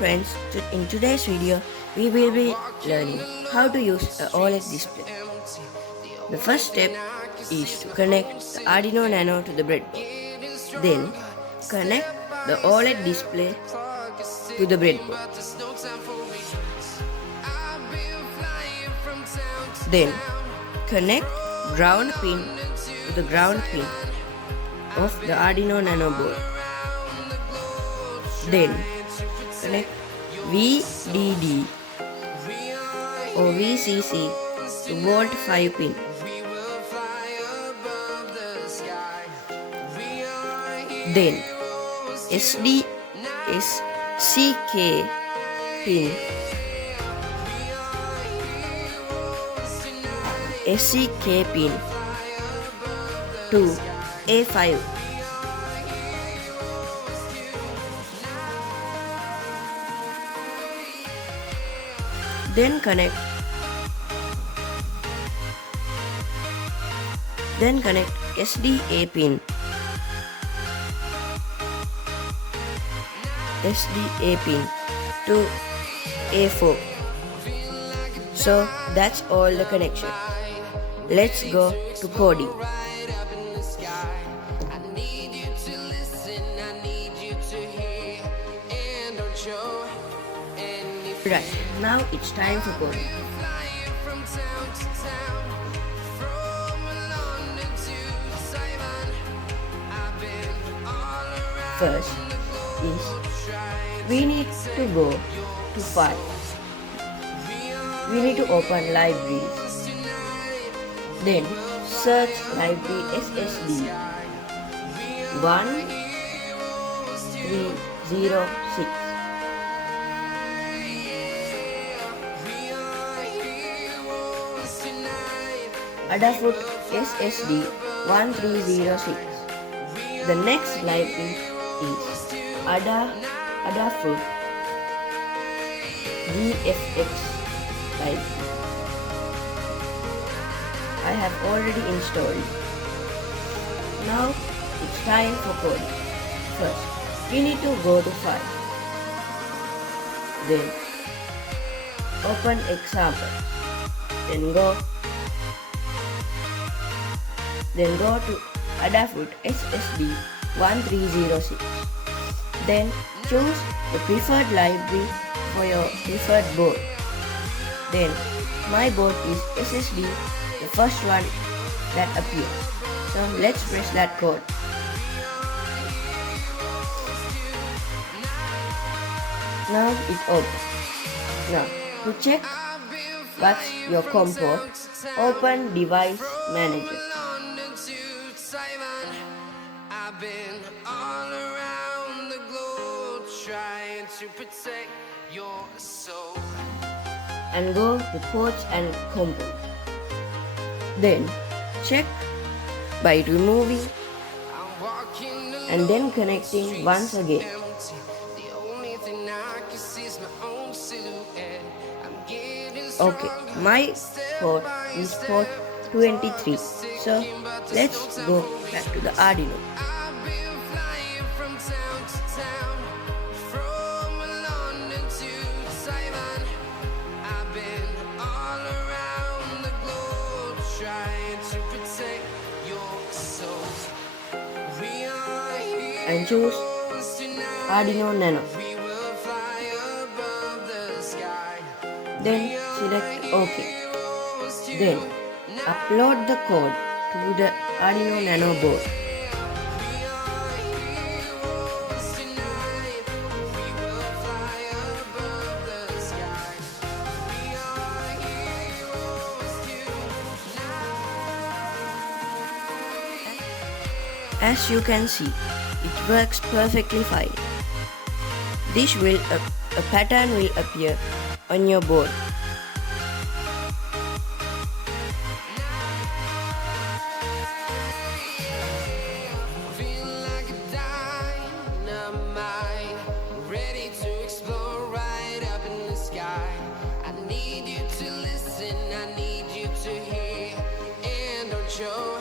friends, in today's video we will be learning how to use an OLED display. The first step is to connect the Arduino Nano to the breadboard. Then connect the OLED display to the breadboard. Then connect ground pin to the ground pin of the Arduino Nano board. Then connect VDD or VCC to volt 5 pin. Then SSD1306 pin to A5. Then connect SDA pin to A4. So that's all the connection. Let's go to coding. Right, now it's time for coding. First is we need to go to File. We need to open Libraries. Then search Library SSD1306. Adafruit SSD1306. The next library is Adafruit GFX Library. I have already installed it. Now it's time for coding. First, we need to go to File. Then open Example. Then go to Adafruit SSD1306. Then choose the preferred library for your preferred board. Then my board is SSD, the first one that appears. So let's press that code. Now it's open. Now to check what's your COM port, open Device Manager. And go to Ports and Components. Then check by removing and then connecting once again. Okay, my port is port 23. So let's go back to the Arduino. And choose Arduino Nano. Then select OK. Then upload the code to the Arduino Nano board. As you can see, it works perfectly fine. A pattern will appear on your board. I need you to listen, I need you to hear, and don't show